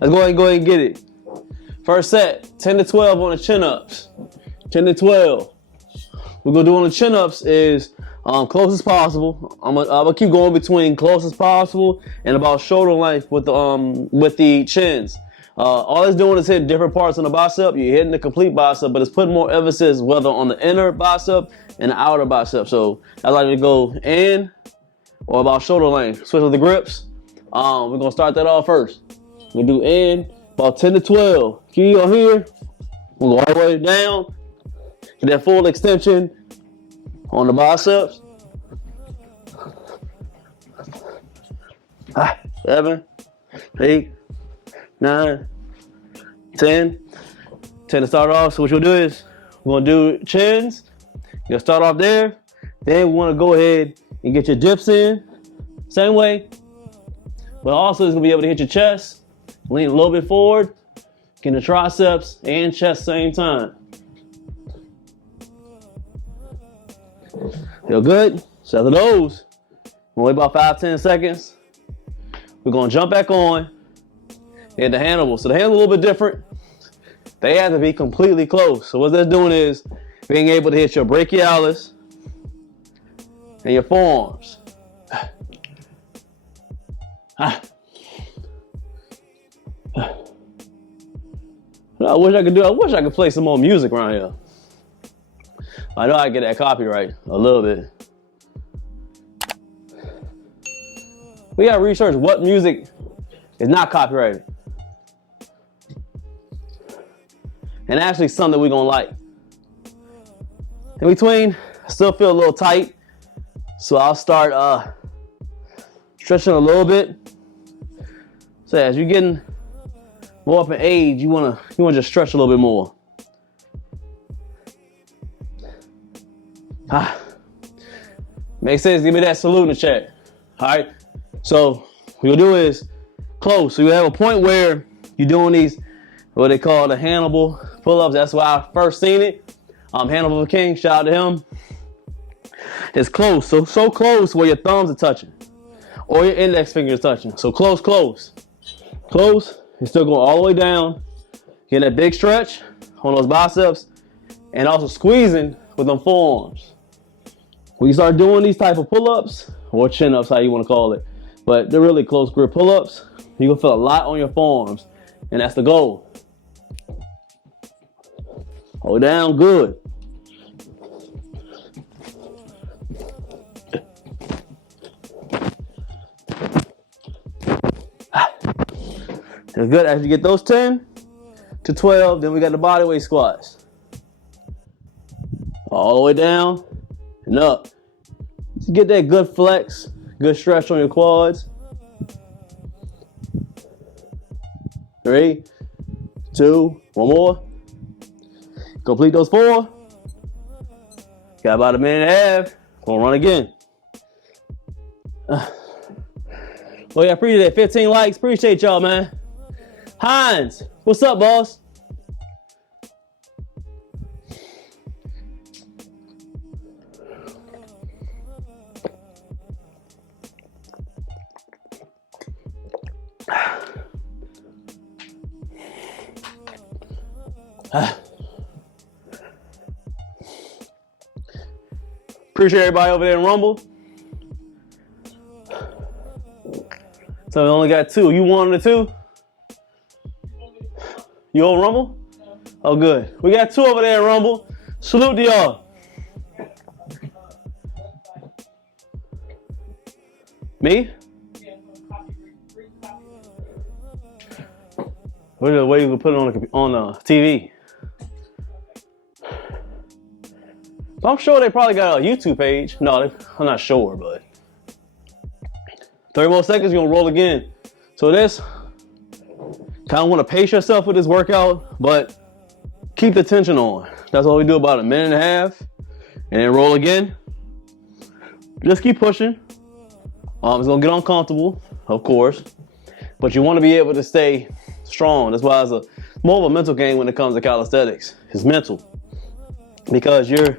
Let's go ahead and get it. First set, 10 to 12 on the chin-ups. 10 to 12. We're gonna do on the chin-ups is close as possible. I'm gonna keep going between close as possible and about shoulder length with the chins. All it's doing is hitting different parts on the bicep. You're hitting the complete bicep, but it's putting more emphasis whether on the inner bicep and the outer bicep. So I like to go in or about shoulder length. Switch with the grips. We're gonna start that off first. We do in about 10 to 12. Key on here. We'll go all the way down. Get that full extension on the biceps. 7, 8, 9, 10. 10 to start off. So what you'll do is we're gonna do chins. You'll start off there. Then we wanna go ahead and get your dips in. Same way. But also it's gonna be able to hit your chest. Lean a little bit forward. Get the triceps and chest same time. Feel good? So after those, we'll wait about 5-10 seconds. We're gonna jump back on. Hit the handleable. So the handle's a little bit different. They have to be completely close. So what that's doing is being able to hit your brachialis and your forearms. I wish I could play some more music around here. I know I get that copyright a little bit. We gotta research what music is not copyrighted. And actually something we're gonna like. In between, I still feel a little tight. So I'll start stretching a little bit. So as you're getting more up in age, you wanna just stretch a little bit more. Makes sense. Give me that salute in the chat. All right. So what you'll do is close. So you have a point where you're doing these, what they call the Hannibal pull-ups. That's why I first seen it. Hannibal King, shout out to him. It's close. So close where your thumbs are touching or your index finger is touching. So close. Close. You're still going all the way down. Getting that big stretch on those biceps and also squeezing with them forearms. When you start doing these type of pull-ups, or chin-ups, how you want to call it, but they're really close grip pull-ups, you're gonna feel a lot on your forearms, and that's the goal. Hold it down, good. That's good. As you get those 10 to 12, then we got the bodyweight squats. All the way down and up. Just get that good flex, good stretch on your quads. 3, 2, one more. Complete those 4. Got about a minute and a half. Gonna run again. Well, yeah, I appreciate that. 15 likes. Appreciate y'all, man. Hines, what's up, boss? Appreciate everybody over there in Rumble. So we only got 2. You one of the 2? You on Rumble? Oh, good. We got 2 over there in Rumble. Salute to y'all. Me? Where's the way you can put it on the TV? I'm sure they probably got a YouTube page. No, I'm not sure, but 30 more seconds, you're gonna roll again. So this, kind of want to pace yourself with this workout, but keep the tension on. That's all we do, about a minute and a half, and then roll again. Just keep pushing. It's gonna get uncomfortable, of course, but you want to be able to stay strong. That's why it's more of a mental game when it comes to calisthenics. It's mental, because you're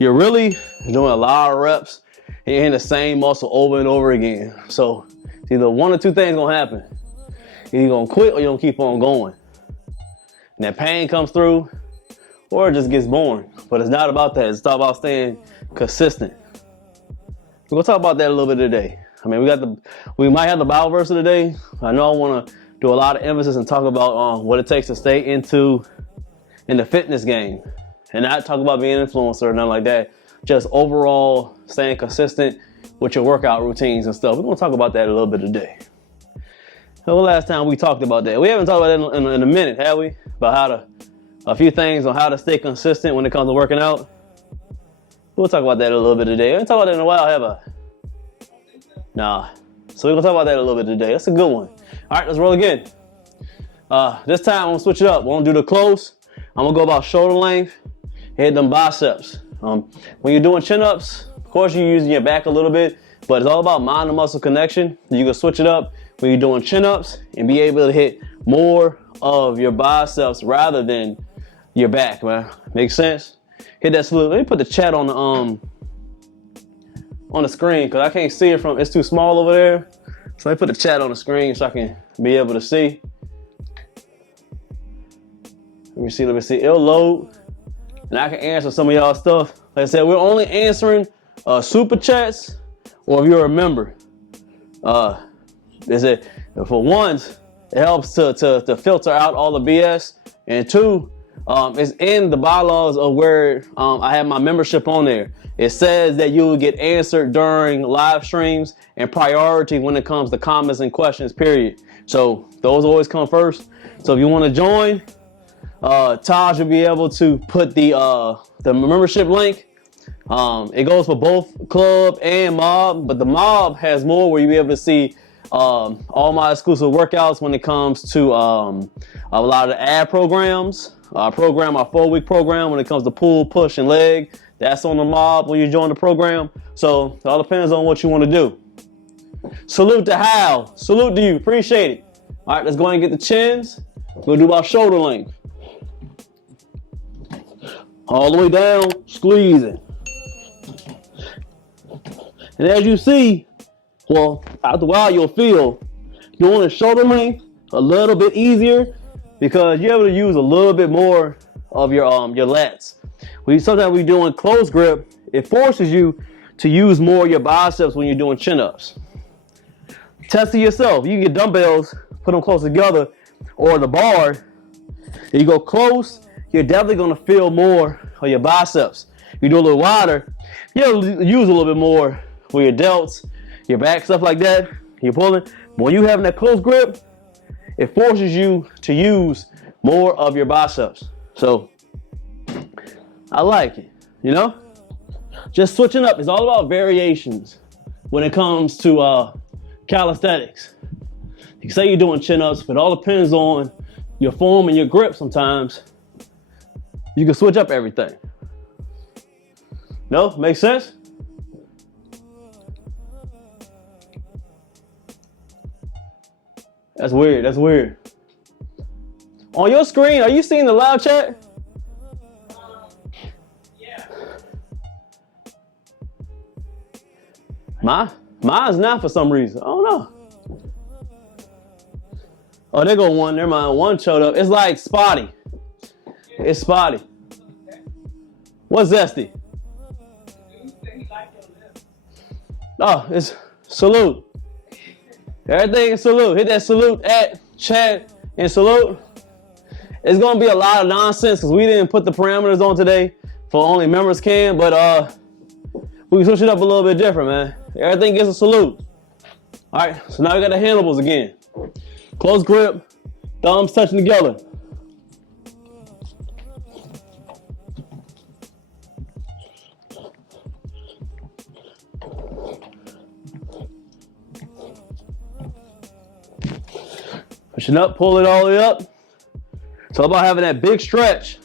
really doing a lot of reps and you're hitting the same muscle over and over again. So either one or two things gonna happen. Either you're gonna quit or you're gonna keep on going. And that pain comes through, or it just gets boring. But it's not about that. It's all about staying consistent. We're gonna talk about that a little bit today. I mean, we might have the Bible verse of the day. I know I want to do a lot of emphasis and talk about what it takes to stay in the fitness game, and not talk about being an influencer or nothing like that. Just overall staying consistent with your workout routines and stuff. We're gonna talk about that a little bit today. So the last time we talked about that, we haven't talked about that in a minute, have we? About a few things on how to stay consistent when it comes to working out. We'll talk about that a little bit today. I haven't talked about that in a while, have I? Nah. So we're gonna talk about that a little bit today. That's a good one. All right, let's roll again. This time I'm gonna switch it up. We're gonna do the close. I'm gonna go about shoulder length, hit them biceps. When you're doing chin-ups, of course you're using your back a little bit, but it's all about mind to muscle connection. You can switch it up when you're doing chin-ups and be able to hit more of your biceps rather than your back, man. Makes sense? Hit that salute. Let me put the chat on the screen because I can't see it it's too small over there. So let me put the chat on the screen so I can be able to see. Let me see. It'll load and I can answer some of y'all stuff. Like I said, we're only answering super chats or if you're a member. For once, it helps to filter out all the BS, and two, it's in the bylaws of where I have my membership on there. It says that you will get answered during live streams and priority when it comes to comments and questions, period. So those always come first. So if you want to join, Taj will be able to put the membership link. It goes for both club and mob, but the mob has more where you'll be able to see all my exclusive workouts when it comes to a lot of the ad programs. Our 4-week program when it comes to pull, push, and leg. That's on the mob when you join the program. So it all depends on what you want to do. Salute to Hal. Salute to you. Appreciate it. All right, let's go ahead and get the chins. We'll do about shoulder length. All the way down, squeezing. And as you see, well, after a while you'll feel doing the shoulder length a little bit easier because you're able to use a little bit more of your lats. Sometimes we're doing close grip, it forces you to use more of your biceps when you're doing chin-ups. Test it yourself. You can get dumbbells, put them close together, or the bar. If you go close, you're definitely gonna feel more of your biceps. If you do a little wider, you'll use a little bit more for your delts, your back, stuff like that. You're pulling. But when you having that close grip, it forces you to use more of your biceps. So I like it, you know? Just switching up. It's all about variations when it comes to calisthenics. You can say you're doing chin-ups, but it all depends on your form and your grip sometimes. You can switch up everything. No? Makes sense? That's weird. That's weird. On your screen, are you seeing the live chat? Yeah. Mine's not for some reason. I don't know. Oh, there go one. Never mind. One showed up. It's like spotty. It's spotty. What's zesty? Oh, it's salute. Everything is salute. Hit that salute at chat and salute. It's gonna be a lot of nonsense because we didn't put the parameters on today for only members can, but we can switch it up a little bit different, man. Everything gets a salute. All right, so now we got the handlebars again. Close grip, thumbs touching together. Pushing up, pull it all the way up. It's all about having that big stretch.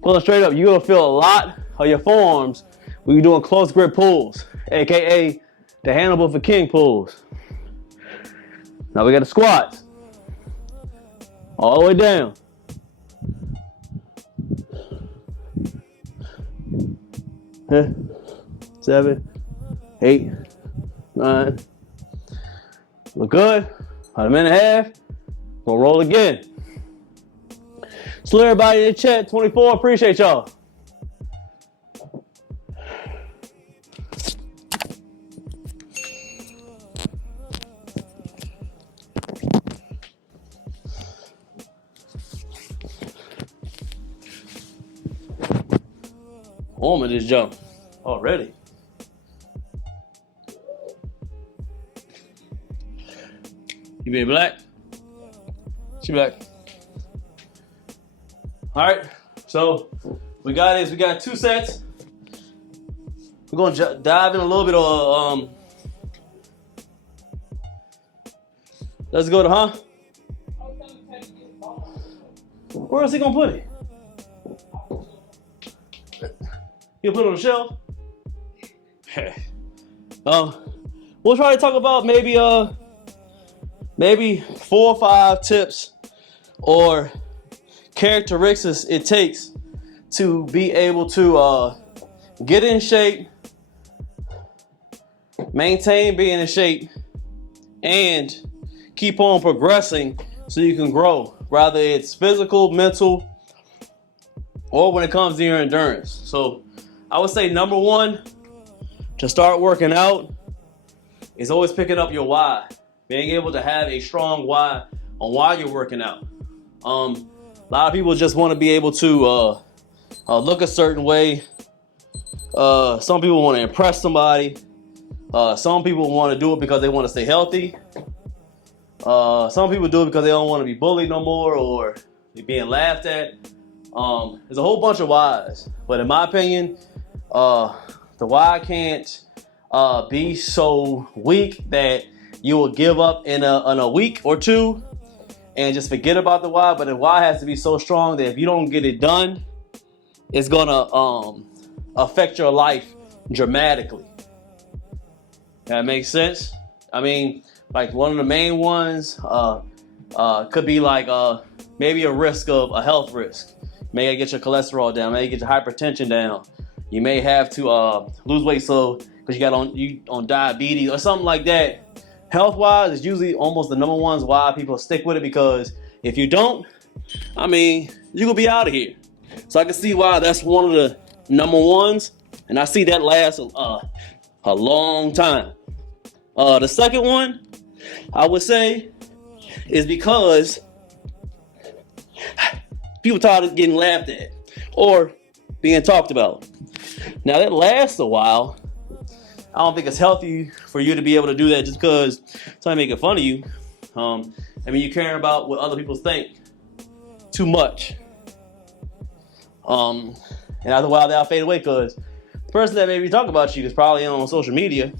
Pulling straight up, you're gonna feel a lot of your forearms when you're doing close grip pulls, AKA the Hannibal for King pulls. Now we got the squats. All the way down. Yeah. 7, 8, 9. Look good. About a minute and a half. Gonna roll again. Salute everybody in the chat. 24, appreciate y'all. On with this jump already. You be black? She black. All right, so we got 2 sets. We're gonna dive in a little bit of let's go to Where is he gonna put it? He'll put it on the shelf. We'll try to talk about maybe 4 or 5 tips or characteristics it takes to be able to get in shape, maintain being in shape, and keep on progressing so you can grow, whether it's physical, mental, or when it comes to your endurance. So I would say number 1 to start working out is always picking up your why. Being able to have a strong why on why you're working out. A lot of people just want to be able to look a certain way. Some people want to impress somebody. Some people want to do it because they want to stay healthy. Some people do it because they don't want to be bullied no more or being laughed at. There's a whole bunch of whys. But in my opinion, the why can't be so weak that you will give up in a week or 2 and just forget about the why. But the why has to be so strong that if you don't get it done, it's gonna affect your life dramatically. That makes sense? I mean, like one of the main ones could be like maybe a health risk. You may get your cholesterol down, maybe get your hypertension down. You may have to lose weight because you got on diabetes or something like that. Health-wise, it's usually almost the number 1 why people stick with it, because if you don't, I mean, you're gonna be out of here. So I can see why that's one of the number 1s, and I see that lasts a long time. The second one, I would say, is because people tired of getting laughed at or being talked about. Now that lasts a while. I don't think it's healthy for you to be able to do that just because somebody making fun of you. I mean, you care about what other people think too much. And after a while, they'll fade away because the person that maybe talk about you is probably on social media,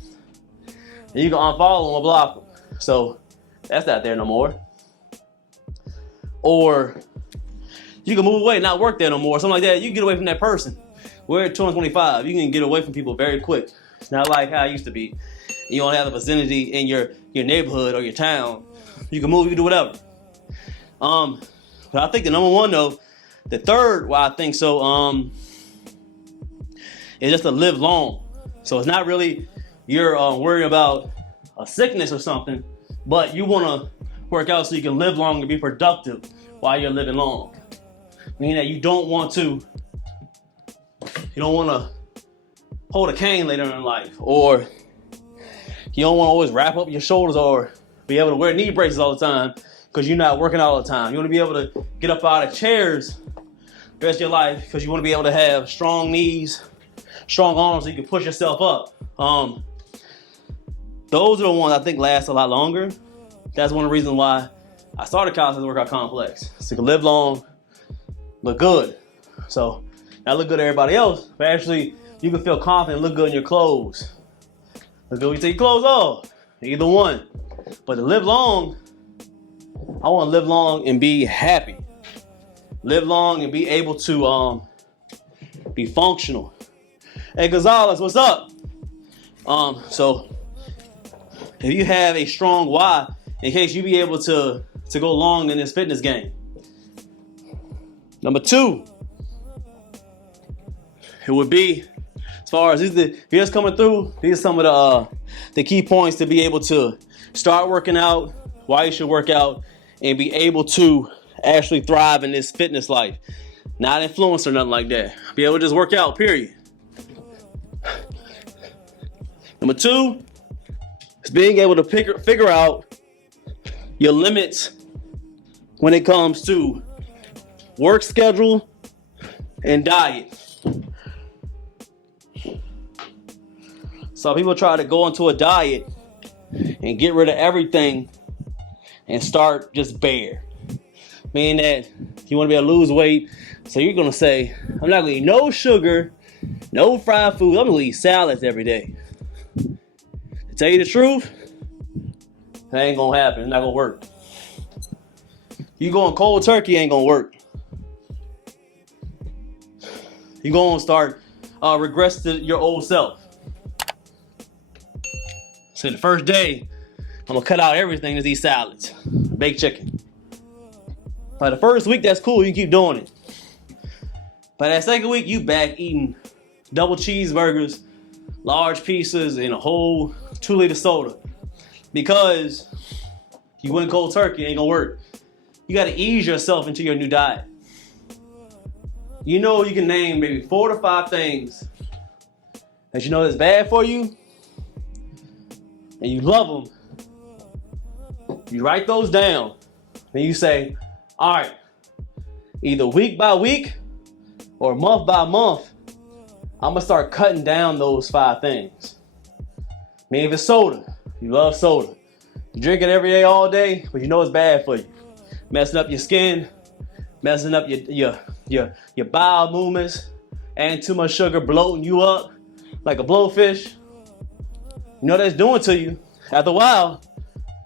and you can unfollow them or block them. So that's not there no more. Or you can move away and not work there no more, something like that. You can get away from that person. We're at 225. You can get away from people very quick. It's not like how it used to be. You don't have the vicinity in your neighborhood or your town. You can move, you can do whatever. But I think the number 1 though, the third why I think so, is just to live long. So it's not really you're worried about a sickness or something, but you want to work out so you can live long and be productive while you're living long. Meaning that you don't want to hold a cane later in life, or you don't want to always wrap up your shoulders or be able to wear knee braces all the time because you're not working out all the time. You want to be able to get up out of chairs the rest of your life because you want to be able to have strong knees, strong arms so you can push yourself up. Those are the ones I think last a lot longer. That's one of the reasons why I started Calisthenics Workout Complex. So you can live long, look good. So not look good to everybody else, but actually you can feel confident, look good in your clothes. Look good when you take your clothes off. Either one. But to live long, I want to live long and be happy. Live long and be able to be functional. Hey Gonzalez, what's up? So if you have a strong why, in case you be able to go long in this fitness game. Number 2, it would be, as far as if you're just coming through, these are some of the key points to be able to start working out, why you should work out, and be able to actually thrive in this fitness life. Not influence or nothing like that. Be able to just work out, period. Number 2 is being able to figure out your limits when it comes to work schedule and diet. Some people try to go into a diet and get rid of everything and start just bare. Meaning that you want to be able to lose weight, so you're going to say, I'm not going to eat no sugar, no fried food, I'm going to eat salads every day. To tell you the truth, that ain't going to happen. It's not going to work. You going cold turkey ain't going to work. You're going to start regress to your old self. So the first day, I'm going to cut out everything to these salads, baked chicken. By the first week, that's cool. You keep doing it. By that second week, you back eating double cheeseburgers, large pizzas, and a whole 2-liter soda. Because you went cold turkey, it ain't gonna work. You gotta ease yourself into your new diet. You know you can name maybe 4 to 5 things that you know that's bad for you, and you love them. You write those down, and you say, all right, either week by week or month by month, I'm gonna start cutting down those 5 things. Maybe if it's soda, you love soda. You drink it every day, all day, but you know it's bad for you. Messing up your skin, messing up your bowel movements, adding too much sugar, bloating you up like a blowfish. You know what that's doing to you. After a while,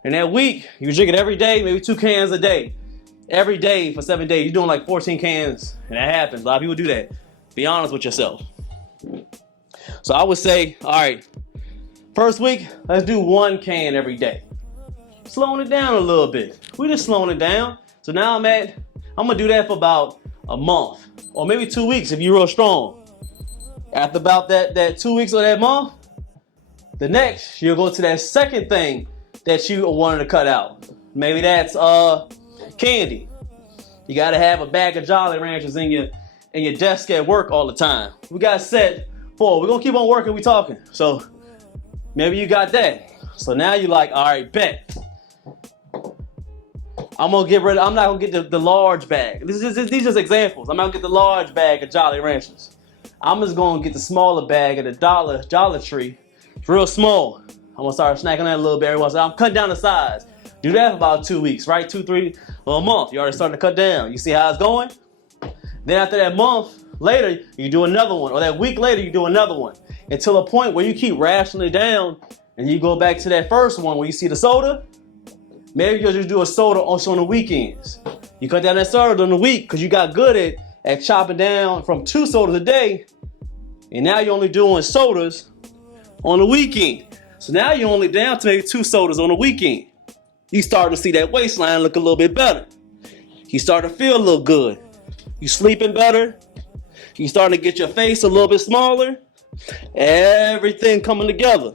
in that week, you drink it every day, maybe 2 cans a day. Every day for 7 days, you're doing like 14 cans, and that happens. A lot of people do that. Be honest with yourself. So I would say, all right, first week, let's do 1 can every day. Slowing it down a little bit. We're just slowing it down. So now I'm gonna do that for about a month, or maybe 2 weeks if you're real strong. After about that 2 weeks or that month, the next, you'll go to that second thing that you wanted to cut out. Maybe that's candy. You gotta have a bag of Jolly Ranchers in your desk at work all the time. We got set for, we're gonna keep on working, we talking. So maybe you got that. So now you're like, all right, bet. I'm not gonna get the large bag. These are just examples. I'm not gonna get the large bag of Jolly Ranchers. I'm just gonna get the smaller bag of the Dollar Tree. It's real small. I'm gonna start snacking that a little bit every once in a while. I'm cutting down the size. Do that for about 2 weeks, right? 2, 3, or a month. You're already starting to cut down. You see how it's going? Then after that month later, you do another one. Or that week later, you do another one. Until a point where you keep rationing it down and you go back to that first one where you see the soda. Maybe you'll just do a soda also on the weekends. You cut down that soda on the week because you got good at chopping down from 2 sodas a day. And now you're only doing sodas on the weekend. So now you're only down to maybe 2 sodas on the weekend. You start to see that waistline look a little bit better. You start to feel a little good. You sleeping better. You starting to get your face a little bit smaller. Everything coming together.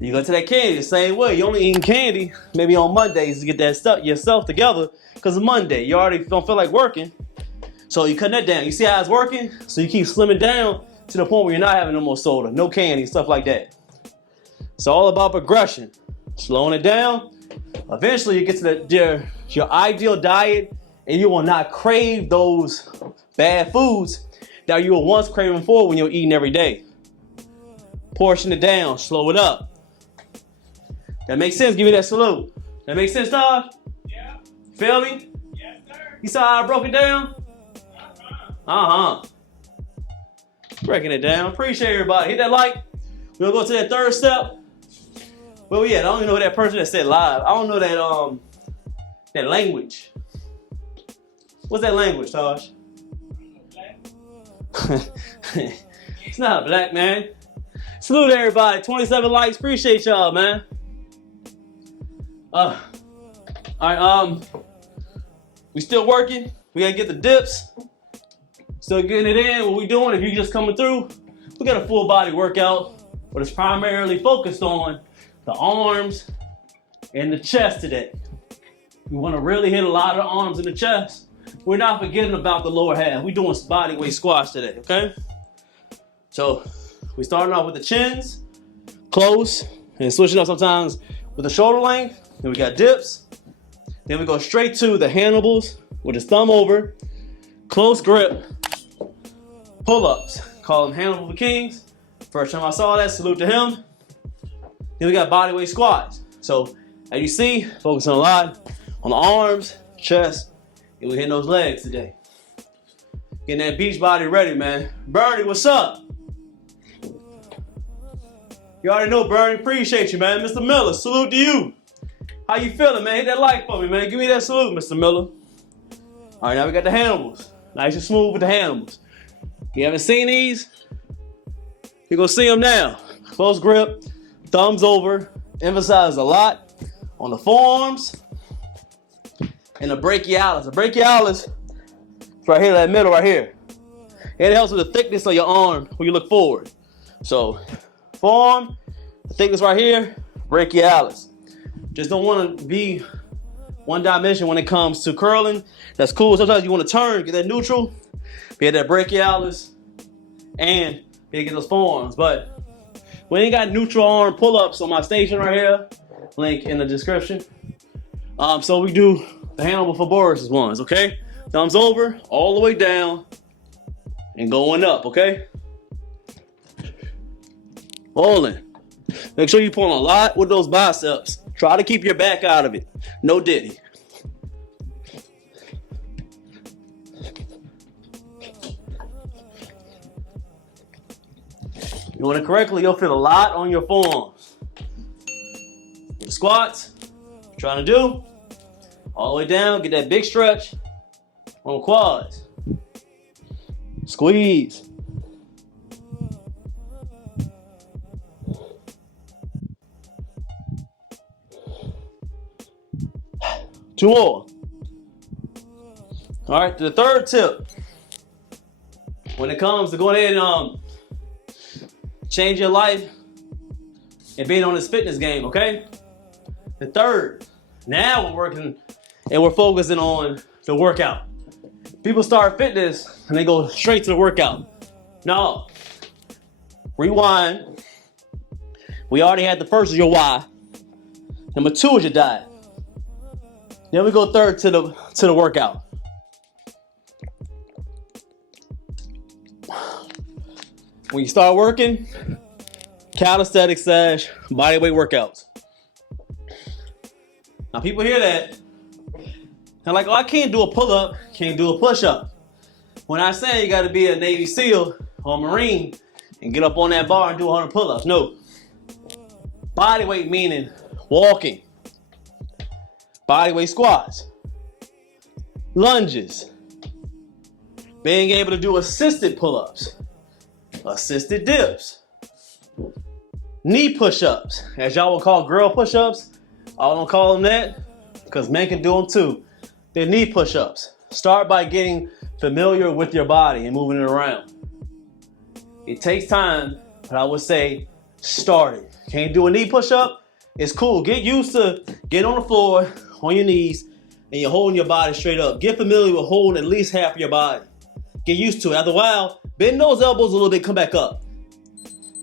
You go to that candy the same way. You only eating candy maybe on Mondays to get that stuff yourself together because it's Monday. You already don't feel like working. So you cutting that down. You see how it's working? So you keep slimming down to the point where you're not having no more soda, no candy, stuff like that. It's all about progression. Slowing it down. Eventually you get to your ideal diet and you will not crave those bad foods that you were once craving for when you're eating every day. Portion it down, slow it up. That makes sense? Give me that salute. That makes sense, Todd? Yeah. Feel me? Yes, sir. You saw how I broke it down? Breaking it down. Appreciate everybody. Hit that like. We'll go to that third step. Where we at? I don't even know that person that said live. I don't know that language. What's that language, Tosh? It's not black, man. Salute everybody. 27 likes. Appreciate y'all, man. All right. We still working. We gotta get the dips. Still getting it in. What we doing? If you just coming through, we got a full body workout, but it's primarily focused on the arms and the chest today. We want to really hit a lot of the arms and the chest. We're not forgetting about the lower half. We're doing body weight squats today, okay? So we starting off with the chins, close, and switching up sometimes with the shoulder length. Then we got dips. Then we go straight to the handlebars with his thumb over, close grip, pull-ups. Call them handleable for kings. First time I saw that, salute to him. Then we got body weight squats. So as you see, focusing a lot on the arms, chest, and we're hitting those legs today. Getting that beach body ready, man. Bernie, what's up? You already know, Bernie. Appreciate you, man. Mr. Miller, salute to you. How you feeling, man? Hit that like for me, man. Give me that salute, Mr. Miller. All right, now we got the handlebars. Nice and smooth with the handlebars. If you haven't seen these, you're going to see them now. Close grip, thumbs over. Emphasize a lot on the forearms and the brachialis. The brachialis is right here, that middle right here. It helps with the thickness of your arm when you look forward. So, forearm, the thickness right here, brachialis. Just don't want to be one dimension when it comes to curling. That's cool. Sometimes you want to turn, get that neutral, be at that brachialis, and be able to get those forearms. But we ain't got neutral arm pull-ups on my station right here. Link in the description. So we do the handleable for Boris's ones, okay? Thumbs over, all the way down, and going up, okay? Pulling. Make sure you pull a lot with those biceps. Try to keep your back out of it. No diddy. You want it correctly, you'll feel a lot on your forearms. The squats, trying to do, all the way down, get that big stretch on the quads. Squeeze. Two more. All right, the third tip. When it comes to going ahead and change your life and being on this fitness game, okay? The third, now we're working and we're focusing on the workout. People start fitness and they go straight to the workout. No. Rewind. We already had the first is your why. Number 2 is your diet. Then we go third to the workout. When you start working, calisthenics / bodyweight workouts. Now people hear that, they're like, oh, I can't do a pull-up, can't do a push-up. When I say you gotta be a Navy SEAL or Marine and get up on that bar and do 100 pull-ups, no. Bodyweight meaning walking. Bodyweight squats, lunges, being able to do assisted pull-ups, assisted dips, knee push-ups, as y'all will call girl push-ups. I don't call them that because men can do them too. They're knee push-ups. Start by getting familiar with your body and moving it around. It takes time, but I would say start it. Can't do a knee push-up? It's cool. Get used to getting on the floor, on your knees, and you're holding your body straight up. Get familiar with holding at least half of your body. Get used to it. After a while, bend those elbows a little bit, come back up.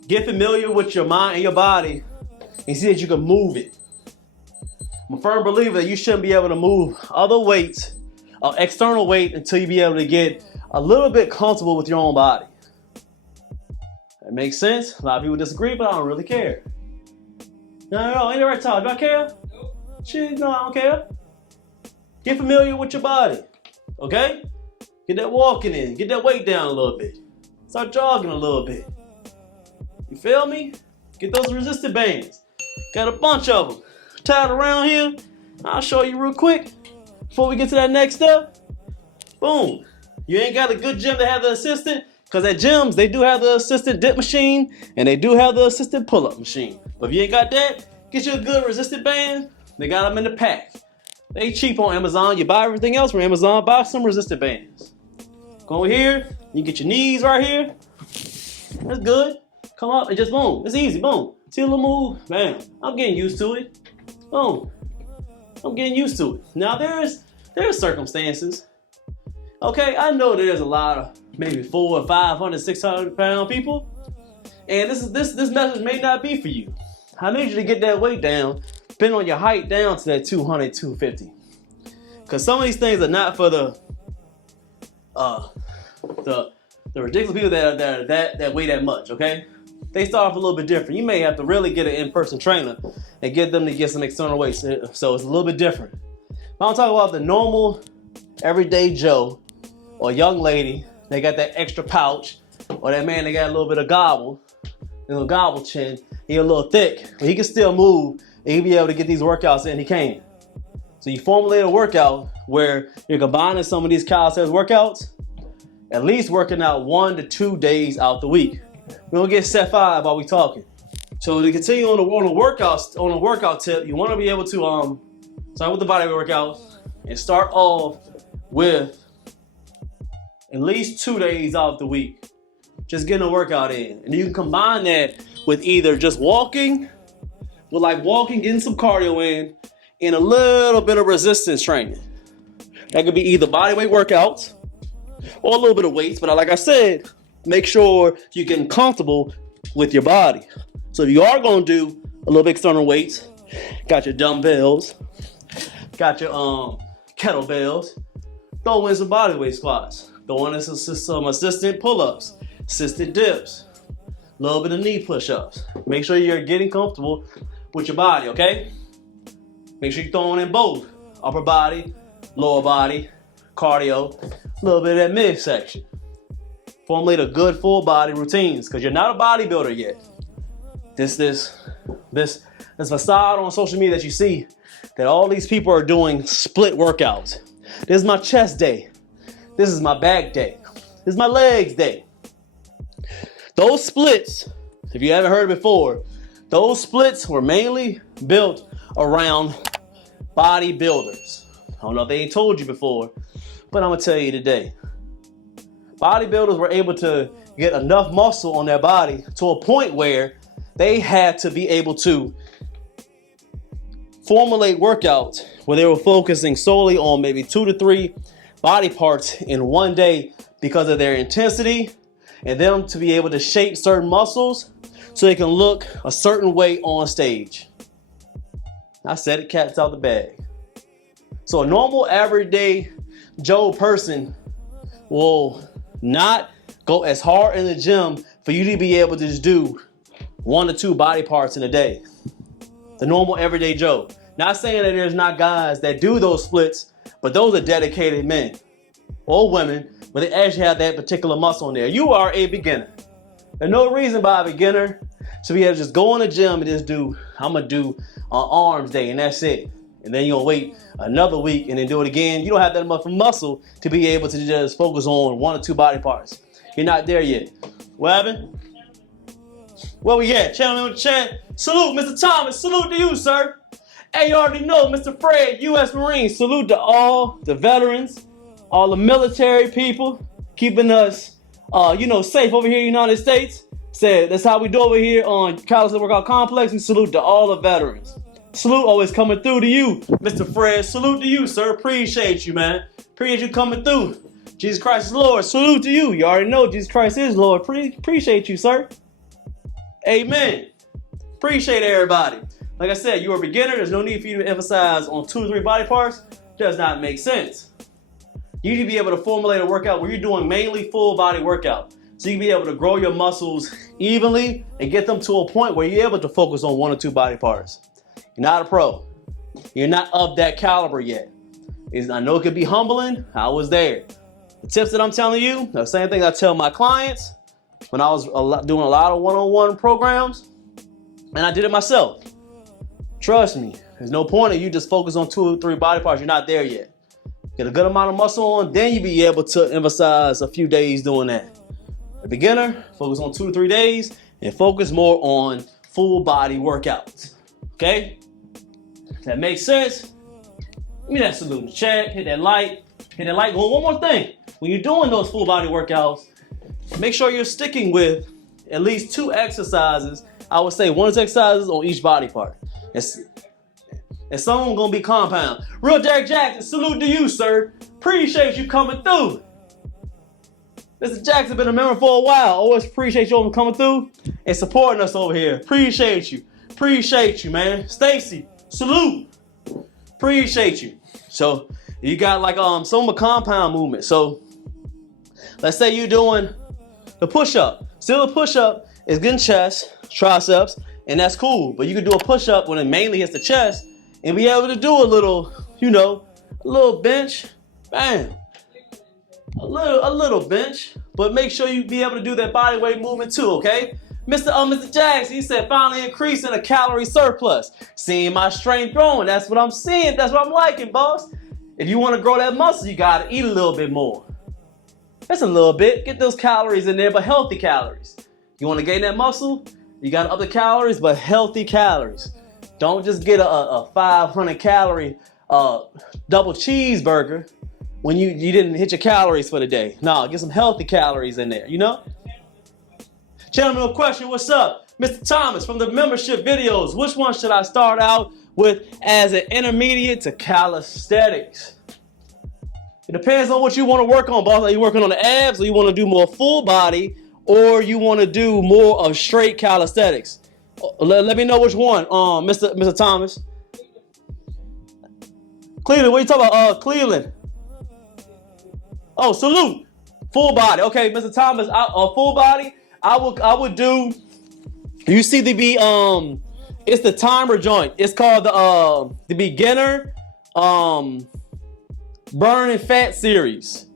Get familiar with your mind and your body and see that you can move it. I'm a firm believer that you shouldn't be able to move other weights, external weight, until you be able to get a little bit comfortable with your own body. That makes sense. A lot of people disagree, but I don't really care. No, ain't the right time. Do I care? Nope. Shit, no, I don't care. Get familiar with your body, okay? Get that walking in. Get that weight down a little bit. Start jogging a little bit. You feel me? Get those resistant bands. Got a bunch of them tied around here. I'll show you real quick before we get to that next step. Boom. You ain't got a good gym to have the assistant, because at gyms, they do have the assistant dip machine and they do have the assistant pull-up machine. But if you ain't got that, get you a good resistant band. They got them in the pack. They cheap on Amazon. You buy everything else from Amazon, buy some resistant bands. Go over here, you get your knees right here. That's good. Come up and just boom. It's easy, boom. See a little move, bam. I'm getting used to it. Boom. I'm getting used to it. Now there's circumstances. Okay, I know there's a lot of maybe 400, 500, 600 pound people, and this message may not be for you. I need you to get that weight down, depending on your height, down to that 200, 250. Because some of these things are not for the ridiculous people that weigh that much, okay? They start off a little bit different. You may have to really get an in-person trainer and get them to get some external weights, so it's a little bit different. But I'm talking about the normal, everyday Joe or young lady. They got that extra pouch, or that man, they got a little bit of gobble, a little gobble chin. He a little thick, but he can still move, and he'll be able to get these workouts in. He can. So you formulate a workout where you're combining some of these calisthenics workouts, at least working out 1 to 2 days out the week. We don't get set 5 while we talking. So to continue on the workout tip, you want to be able to start with the body workout and start off with at least 2 days out the week. Just getting a workout in. And you can combine that with either just walking, getting some cardio in, and a little bit of resistance training. That could be either body weight workouts or a little bit of weights, but like I said, make sure you're getting comfortable with your body. So if you are going to do a little bit external weights, got your dumbbells, got your kettlebells, throw in some body weight squats, throw in some assistant pull-ups, assisted dips, a little bit of knee push-ups. Make sure you're getting comfortable with your body, okay? Make sure you're throwing in both upper body, lower body, cardio, a little bit of that midsection. Formulate a good full body routines, because you're not a bodybuilder yet. This facade on social media that you see, that all these people are doing split workouts. This is my chest day. This is my back day. This is my legs day. Those splits, if you haven't heard it before, those splits were mainly built around bodybuilders. I don't know if they ain't told you before, but I'm gonna tell you today. Bodybuilders were able to get enough muscle on their body to a point where they had to be able to formulate workouts where they were focusing solely on maybe 2 to 3 body parts in one day because of their intensity and them to be able to shape certain muscles so they can look a certain way on stage. I said it, cat's out the bag. So a normal everyday Joe person will not go as hard in the gym for you to be able to just do 1 to 2 body parts in a day. The normal everyday Joe. Not saying that there's not guys that do those splits, but those are dedicated men or women, but they actually have that particular muscle in there. You are a beginner. There's no reason by a beginner to be able to just go in the gym and just do, I'm gonna do arms day and that's it. And then you'll wait another week and then do it again. You don't have that much muscle to be able to just focus on 1 or 2 body parts. You're not there yet. What happened? Where we at? Channel in the chat. Salute, Mr. Thomas. Salute to you, sir. Hey, you already know, Mr. Fred, U.S. Marines. Salute to all the veterans, all the military people, keeping us, safe over here in the United States. Said that's how we do over here on Calisthenics Workout Complex. We salute to all the veterans. Salute always coming through to you, Mr. Fred. Salute to you, sir. Appreciate you, man. Appreciate you coming through. Jesus Christ is Lord. Salute to you. You already know Jesus Christ is Lord. Appreciate you, sir. Amen. Appreciate everybody. Like I said, you're a beginner. There's no need for you to emphasize on 2 or 3 body parts. Does not make sense. You need to be able to formulate a workout where you're doing mainly full body workout. So you can be able to grow your muscles evenly and get them to a point where you're able to focus on 1 or 2 body parts. You're not a pro. You're not of that caliber yet. I know it could be humbling. I was there. The tips that I'm telling you, the same thing I tell my clients when I was doing a lot of one-on-one programs, and I did it myself. Trust me, there's no point of you just focus on 2 or 3 body parts. You're not there yet. Get a good amount of muscle on, then you be able to emphasize a few days doing that. A beginner, focus on 2 to 3 days, and focus more on full body workouts. Okay? If that makes sense, give me that salute in the chat, hit that like. Well, one more thing. When you're doing those full body workouts, make sure you're sticking with at least 2 exercises. I would say 1 exercises on each body part. and some of them gonna be compound. Real Derek Jackson, salute to you, sir. Appreciate you coming through. Mr. Jackson been a member for a while. Always appreciate you coming through and supporting us over here. Appreciate you. Appreciate you, man. Stacy, salute. Appreciate you. So you got like some of a compound movement. So let's say you're doing the push-up. Still a push-up is getting chest, triceps, and that's cool. But you can do a push-up when it mainly hits the chest and be able to do a little, you know, a little bench. Bam. A little bench, but make sure you be able to do that body weight movement too, okay? Mr. Jackson, he said finally increasing a calorie surplus. Seeing my strength growing, that's what I'm seeing, that's what I'm liking, boss. If you want to grow that muscle, you gotta eat a little bit more. That's a little bit, get those calories in there, but healthy calories. You want to gain that muscle, you gotta up the calories, but healthy calories. Don't just get a 500 calorie double cheeseburger when you didn't hit your calories for the day. No, get some healthy calories in there, you know? Gentleman, question, what's up? Mr. Thomas from the membership videos, which one should I start out with as an intermediate to calisthenics? It depends on what you want to work on, boss. Are you working on the abs, or you want to do more full body, or you want to do more of straight calisthenics? Let me know which one, Mr. Thomas. Cleveland, what are you talking about? Cleveland. Oh, salute. Full body. Okay, Mr. Thomas, full body, I would do, you see it's the timer joint. It's called the beginner burn and fat series.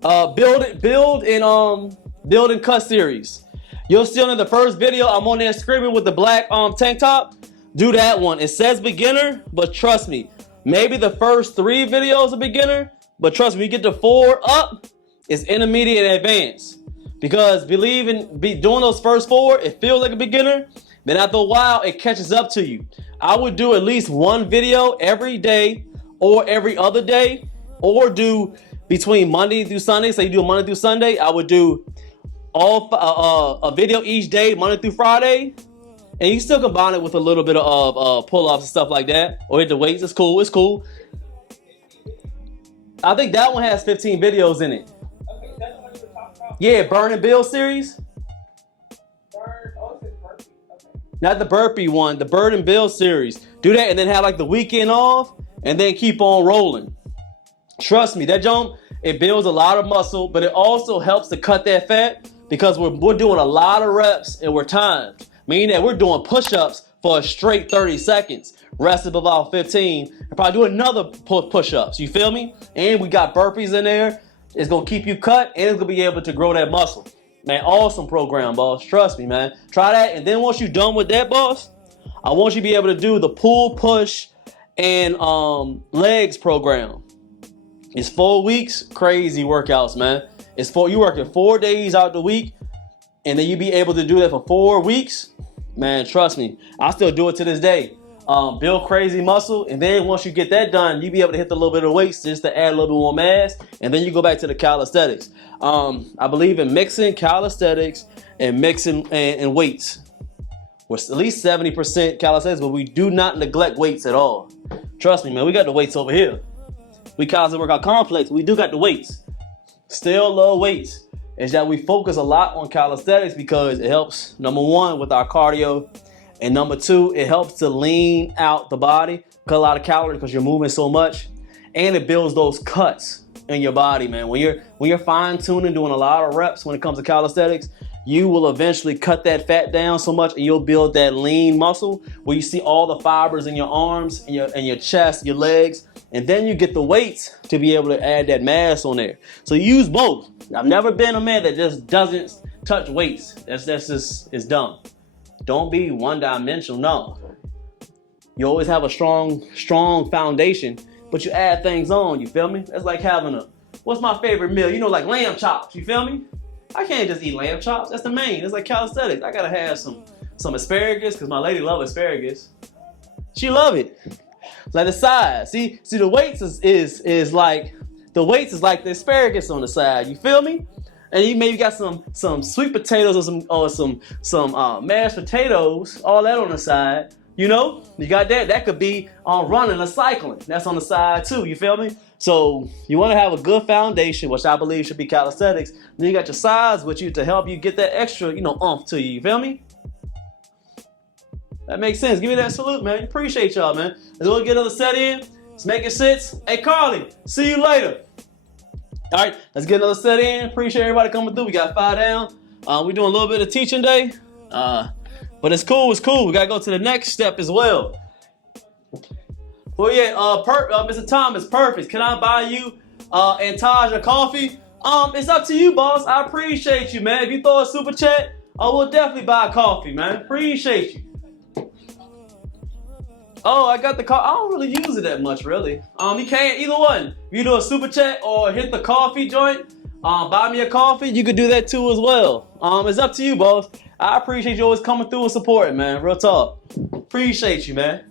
Build and cut series. You'll see on the first video, I'm on there screaming with the black tank top. Do that one. It says beginner, but trust me, maybe the first 3 videos are beginner. But trust me, you get to 4 up, it's intermediate and advanced. Because doing those first 4, it feels like a beginner. Then after a while, it catches up to you. I would do at least 1 video every day or every other day, or do between Monday through Sunday. So you do a Monday through Sunday. I would do a video each day, Monday through Friday. And you still combine it with a little bit of pull-ups and stuff like that. Or hit the weights. It's cool. It's cool. I think that one has 15 videos in it. Okay, that's the one you were talking about? Yeah, burn and build series. It says burpee. Okay. Not the burpee one, the burn and build series. Do that and then have like the weekend off and then keep on rolling. Trust me, that jump, it builds a lot of muscle, but it also helps to cut that fat because we're doing a lot of reps and we're timed. Meaning that we're doing push-ups for a straight 30 seconds. Rest of about 15, and probably do another push-ups. You feel me? And we got burpees in there. It's gonna keep you cut, and it's gonna be able to grow that muscle. Man, awesome program, boss. Trust me, man. Try that, and then once you're done with that, boss, I want you to be able to do the pull, push, and legs program. It's 4 weeks, crazy workouts, man. You working 4 days out the week, and then you be able to do that for 4 weeks. Man, trust me, I still do it to this day. Build crazy muscle, and then once you get that done, you be able to hit the little bit of weights just to add a little bit more mass, and then you go back to the calisthenics. I believe in mixing calisthenics and mixing and weights. We're at least 70% calisthenics, but we do not neglect weights at all. Trust me, man, we got the weights over here. We calisthenics workout complex, we do got the weights. Still low weights. Is that we focus a lot on calisthenics because it helps, number 1, with our cardio. And number 2, it helps to lean out the body, cut a lot of calories because you're moving so much, and it builds those cuts in your body, man. When you're fine-tuning, doing a lot of reps when it comes to calisthenics, you will eventually cut that fat down so much, and you'll build that lean muscle where you see all the fibers in your arms, and your chest, your legs, and then you get the weights to be able to add that mass on there. So use both. I've never been a man that just doesn't touch weights. That's just, it's dumb. Don't be one-dimensional, no. You always have a strong foundation, but you add things on, you feel me? That's like having what's my favorite meal? You know, like lamb chops, you feel me? I can't just eat lamb chops, that's the main. It's like calisthenics. I gotta have some asparagus, because my lady loves asparagus. She love it. Like the side, see the weights is like, the weights is like the asparagus on the side, you feel me? And you maybe got some sweet potatoes or some mashed potatoes, all that on the side. You know, you got that. That could be on running or cycling. That's on the side too. You feel me? So you want to have a good foundation, which I believe should be calisthenics. Then you got your sides with you to help you get that extra, oomph to you. You feel me? That makes sense. Give me that salute, man. Appreciate y'all, man. Let's go get another set in. Let's make it 6. Hey, Carly, see you later. All right, let's get another set in. Appreciate everybody coming through. We got 5 down. We're doing a little bit of teaching day. But it's cool. It's cool. We got to go to the next step as well. Well, yeah, Mr. Thomas, perfect. Can I buy you and Taj a coffee? It's up to you, boss. I appreciate you, man. If you throw a super chat, I will definitely buy a coffee, man. Appreciate you. Oh, I got the call. I don't really use it that much, really. You can't, either one. If you do a super chat or hit the coffee joint, buy me a coffee, you could do that too as well. It's up to you, boss. I appreciate you always coming through and supporting, man. Real talk. Appreciate you, man.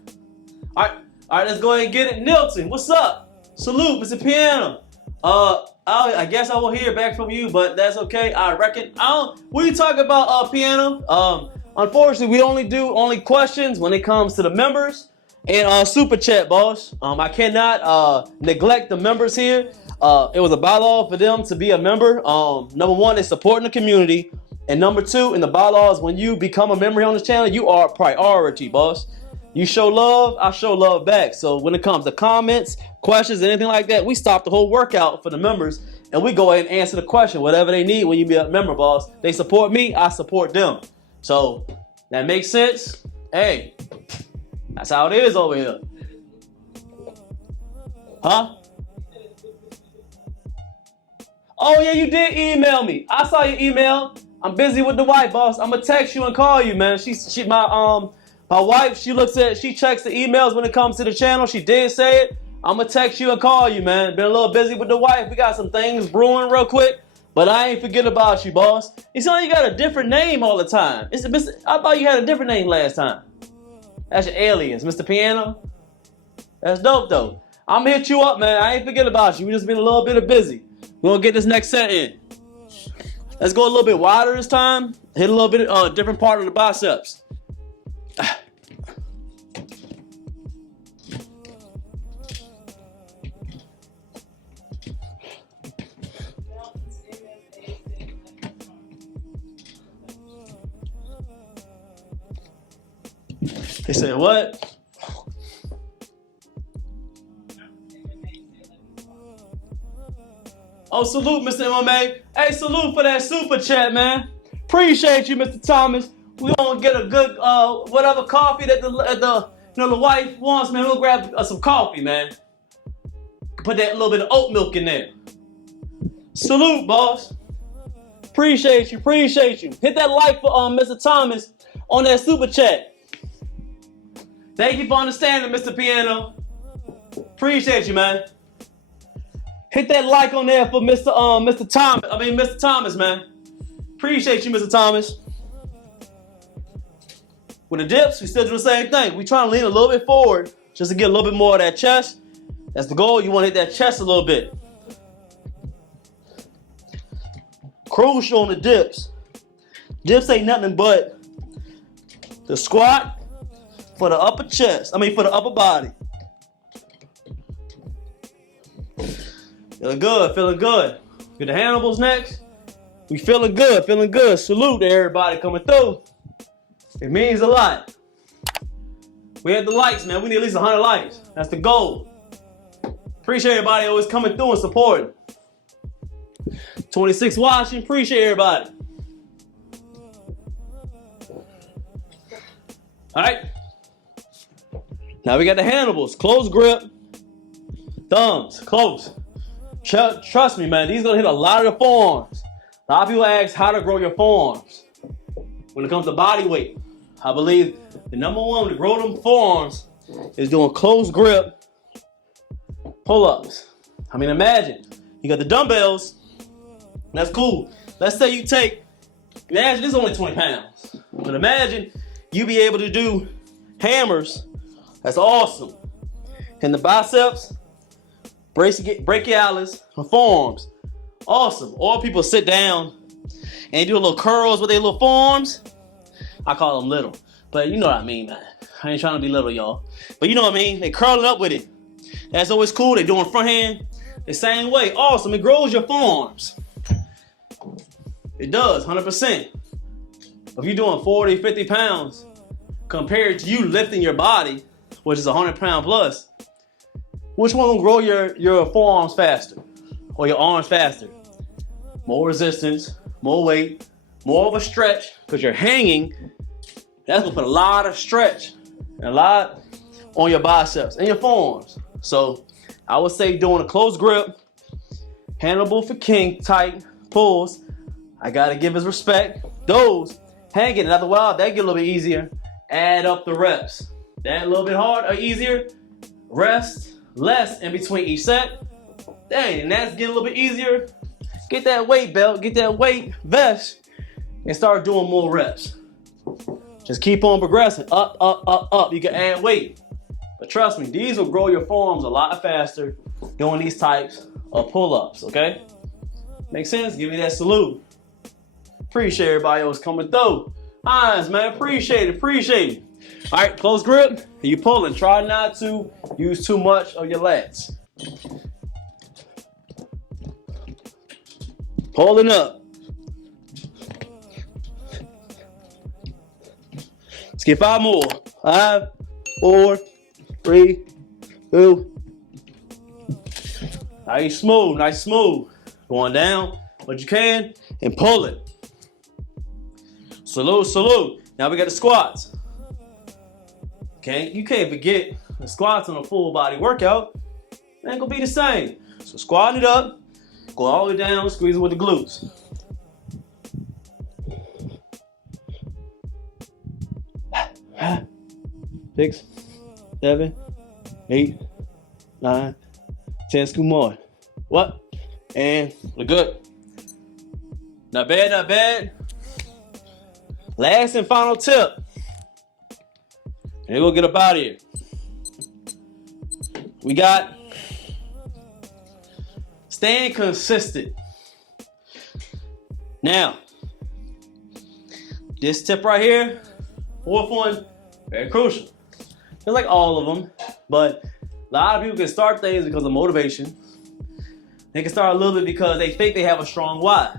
All right, let's go ahead and get it. Nilton, what's up? Salute, Mr. Piano. I guess I will hear back from you, but that's okay. I reckon. What are you talking about, Piano? Unfortunately, we only do questions when it comes to the members and super chat, boss. I cannot neglect the members here. It was a bylaw for them to be a member. Number one, they're supporting the community. And number two, in the bylaws, when you become a member on this channel, you are a priority, boss. You show love, I show love back. So when it comes to comments, questions, anything like that, we stop the whole workout for the members and we go ahead and answer the question, whatever they need when you be a member, boss. They support me, I support them. So that makes sense. Hey, that's how it is over here. Huh? Oh yeah, you did email me. I saw your email. I'm busy with the wife, boss. I'm gonna text you and call you, man. My wife, she checks the emails when it comes to the channel. She did say it. I'm gonna text you and call you, man. Been a little busy with the wife. We got some things brewing real quick, but I ain't forget about you, boss. You sound like you got a different name all the time. I thought you had a different name last time. That's your alias, Mr. Piano. That's dope, though. I'm gonna hit you up, man. I ain't forget about you. We just been a little bit busy. We're gonna get this next set in. Let's go a little bit wider this time. Hit a little bit different part of the biceps. They said what? Oh, salute, Mr. MMA. Hey, salute for that super chat, man. Appreciate you, Mr. Thomas. We gonna get a good whatever coffee that the wife wants, man. We'll grab some coffee, man. Put that little bit of oat milk in there. Salute, boss. Appreciate you. Hit that like for Mr. Thomas on that super chat. Thank you for understanding, Mr. Piano. Appreciate you, man. Hit that like on there for Mr. Thomas, man. Appreciate you, Mr. Thomas. With the dips, we still do the same thing. We trying to lean a little bit forward just to get a little bit more of that chest. That's the goal. You want to hit that chest a little bit. Crucial on the dips. Dips ain't nothing but the squat for the upper chest. For the upper body. Feeling good. Get the handlebars next. We feeling good. Salute to everybody coming through. It means a lot. We had the likes, man. We need at least 100 likes. That's the goal. Appreciate everybody always coming through and supporting. 26 watching. Appreciate everybody. All right. Now we got the handlebars. Close grip. Thumbs. Close. Trust me, man. These are going to hit a lot of the forearms. A lot of people ask how to grow your forearms. When it comes to body weight, I believe the number one to grow them forearms is doing close grip pull-ups. Imagine you got the dumbbells. That's cool. Let's say imagine this is only 20 pounds. But imagine you be able to do hammers. That's awesome. And the biceps, brachialis, and forearms. Awesome. Or people sit down and do a little curls with their little forearms. I call them little, but you know what I mean, man. I ain't trying to be little, y'all. But you know what I mean? They curling up with it. That's always cool. They doing front hand the same way. Awesome. It grows your forearms. It does, 100%. If you're doing 40, 50 pounds compared to you lifting your body, which is 100 pound plus, which one will grow your forearms faster or your arms faster? More resistance, more weight, more of a stretch, because you're hanging. That's gonna put a lot of stretch and a lot on your biceps and your forearms. So I would say doing a close grip, handleable for king type pulls. I gotta give his respect. Those hanging after a while, that get a little bit easier. Add up the reps. That a little bit hard or easier. Rest less in between each set. Dang, and that's getting a little bit easier. Get that weight belt, get that weight vest, and start doing more reps. Just keep on progressing. Up, up, up, up. You can add weight. But trust me, these will grow your forearms a lot faster doing these types of pull-ups, okay? Make sense? Give me that salute. Appreciate everybody else coming through. Nice, man. Appreciate it. All right, close grip. You pulling. Try not to use too much of your lats. Pulling up. Let's get 5 more. 5, 4, 3, 2. Nice smooth. Going down, but you can, and pull it. Salute. Now we got the squats. Okay, you can't forget the squats on a full body workout. It ain't gonna be the same. So squat it up, go all the way down, squeeze it with the glutes. 6, 7, 8, 9, 10. Scoot more. What? And we're good. Not bad. Last and final tip. And we'll get up out of here. We got staying consistent. Now, this tip right here, 4th one, very crucial. It's like all of them, but a lot of people can start things because of motivation. They can start a little bit because they think they have a strong why.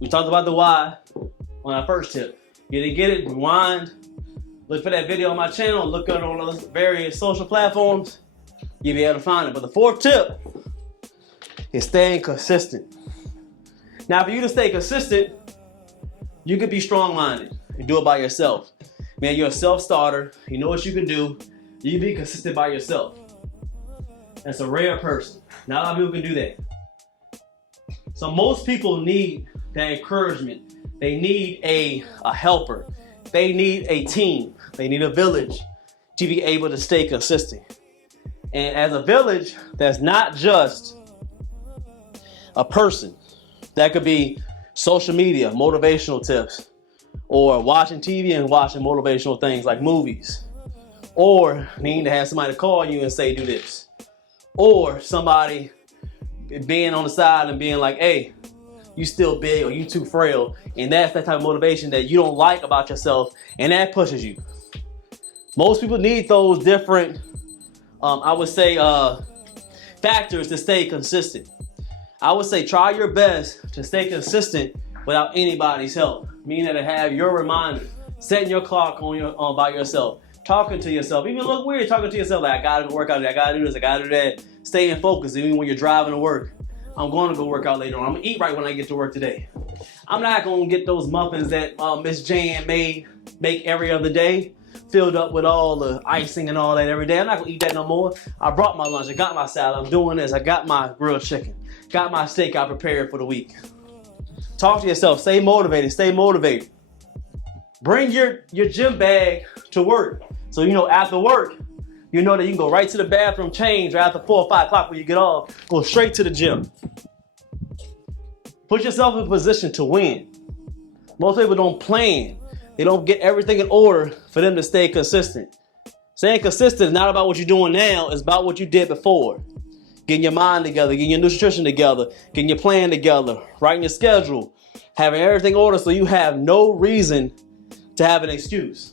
We talked about the why on our first tip. You didn't get it, rewind. Look for that video on my channel. Look at on those various social platforms. You'll be able to find it. But the 4th tip is staying consistent. Now, for you to stay consistent, you can be strong-minded and do it by yourself. Man, you're a self-starter. You know what you can do. You can be consistent by yourself. That's a rare person. Not a lot of people can do that. So most people need that encouragement. They need a helper. They need a team. They need a village to be able to stay consistent. And as a village, that's not just a person. That could be social media, motivational tips, or watching TV and watching motivational things like movies, or needing to have somebody call you and say, do this, or somebody being on the side and being like, hey, you still big or you too frail. And that's that type of motivation that you don't like about yourself, and that pushes you. Most people need those different, I would say, factors to stay consistent. I would say try your best to stay consistent without anybody's help. Meaning to have your reminder, setting your clock on by yourself, talking to yourself. Even look weird talking to yourself like, I gotta work out, I gotta do this, I gotta do that. Staying focused even when you're driving to work. I'm going to go work out later on. I'm gonna eat right when I get to work today. I'm not gonna get those muffins that Miss Jan make every other day, filled up with all the icing and all that every day. I'm not gonna eat that no more. I brought my lunch, I got my salad, I'm doing this, I got my grilled chicken, got my steak I prepared for the week. Talk to yourself, stay motivated. Bring your gym bag to work. So after work, you know that you can go right to the bathroom, change, or after 4 or 5 o'clock when you get off, go straight to the gym. Put yourself in a position to win. Most people don't plan. They don't get everything in order for them to stay consistent. Staying consistent is not about what you're doing now, it's about what you did before. Getting your mind together, getting your nutrition together, getting your plan together, writing your schedule, having everything in order so you have no reason to have an excuse.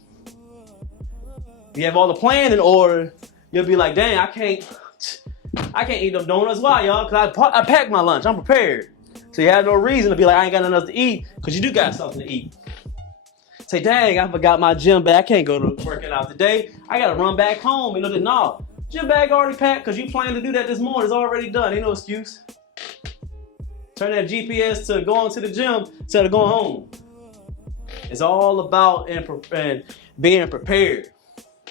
If you have all the plan in order, you'll be like, dang, I can't eat them donuts. Why, y'all? Because I packed my lunch. I'm prepared. So you have no reason to be like, I ain't got nothing else to eat, because you do got something to eat. Say, dang, I forgot my gym bag. I can't go to working out today. I got to run back home. No, gym bag already packed because you plan to do that this morning. It's already done. Ain't no excuse. Turn that GPS to going to the gym instead of going home. It's all about and being prepared.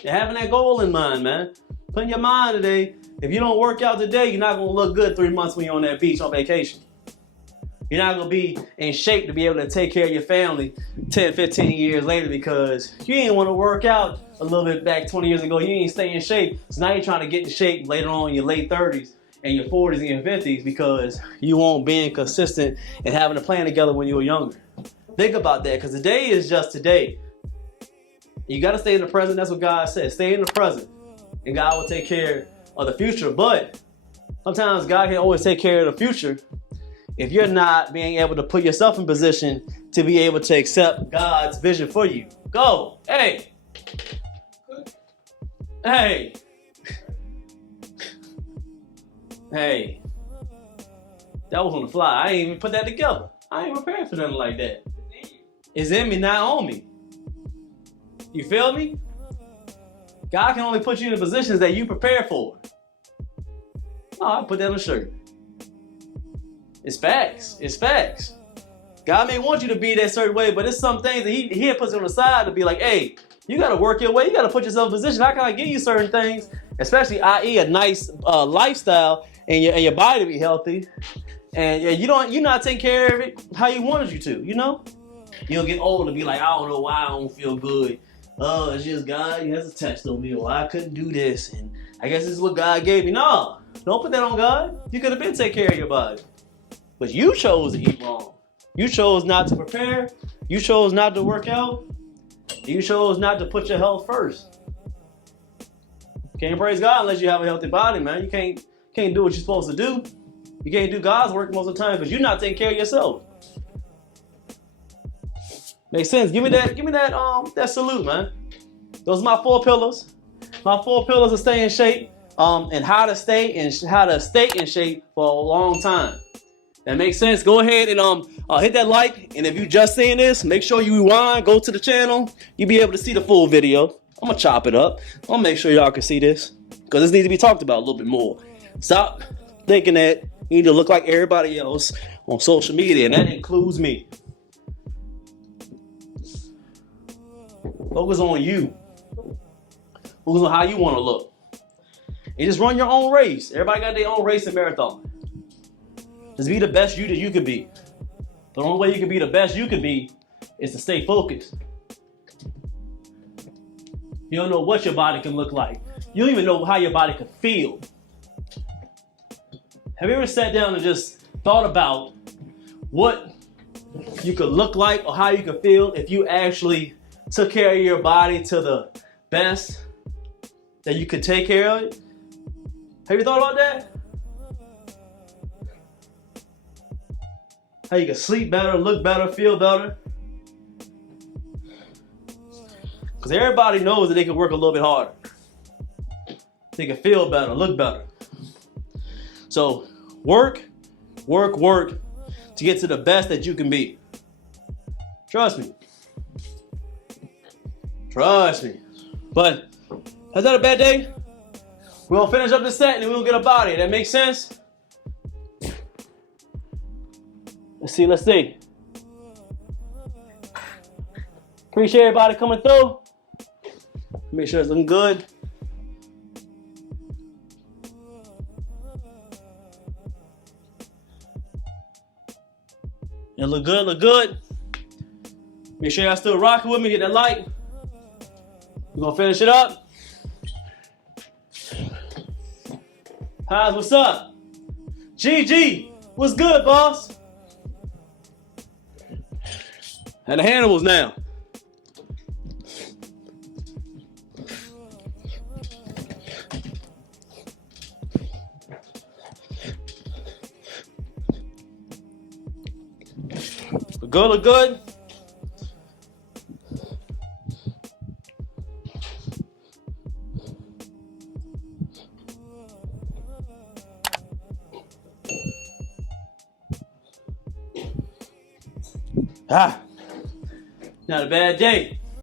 And having that goal in mind, man. Put in your mind today, if you don't work out today, you're not going to look good 3 months when you're on that beach on vacation. You're not going to be in shape to be able to take care of your family 10, 15 years later because you ain't want to work out a little bit back 20 years ago. You ain't stay in shape. So now you're trying to get in shape later on in your late 30s and your 40s and your 50s because you won't be consistent and having a plan together when you were younger. Think about that, because today is just today. You got to stay in the present. That's what God says. Stay in the present, and God will take care of the future. But sometimes God can always take care of the future if you're not being able to put yourself in position to be able to accept God's vision for you. Go. Hey. Hey. Hey. That was on the fly. I ain't even put that together. I ain't prepared for nothing like that. It's in me, not on me. You feel me? God can only put you in the positions that you prepare for. Oh, I put that on a shirt. It's facts. It's facts. God may want you to be that certain way, but it's some things that he puts on the side to be like, hey, you got to work your way. You got to put yourself in position. How can I give you certain things, especially i.e. a nice lifestyle and your body to be healthy, and you're not taking care of it how you wanted you to, you know? You'll get old and be like, I don't know why I don't feel good. Oh, it's just God, he has a test on me, or I couldn't do this, and I guess this is what God gave me. No, don't put that on God. You could have been taking care of your body. But you chose to eat wrong. You chose not to prepare. You chose not to work out. You chose not to put your health first. Can't praise God unless you have a healthy body, man. You can't do what you're supposed to do. You can't do God's work most of the time because you're not taking care of yourself. Makes sense. Give me that salute, man. Those are my 4 pillars. My 4 pillars of staying in shape, and how to stay in shape for a long time. That makes sense. Go ahead and hit that like, and if you just seeing this, make sure you rewind, go to the channel. You'll be able to see the full video. I'm gonna chop it up. I'm gonna make sure y'all can see this, because this needs to be talked about a little bit more. Stop thinking that you need to look like everybody else on social media, and that includes me. Focus on you. Focus on how you want to look. And just run your own race. Everybody got their own race and marathon. Just be the best you that you could be. The only way you can be the best you could be is to stay focused. You don't know what your body can look like. You don't even know how your body can feel. Have you ever sat down and just thought about what you could look like or how you could feel if you actually took care of your body to the best that you could take care of it? Have you thought about that? How you can sleep better, look better, feel better? Because everybody knows that they can work a little bit harder. They can feel better, look better. So work to get to the best that you can be. Trust me. Trust me. But is that a bad day? We'll finish up the set and then we'll get a body. That makes sense? Let's see. Appreciate everybody coming through. Make sure it's looking good. It look good. Make sure y'all still rocking with me. Get that like. We're gonna finish it up. Highs, what's up? GG, what's good, boss? And the Hannibals now. Look good. Ah, not a bad day.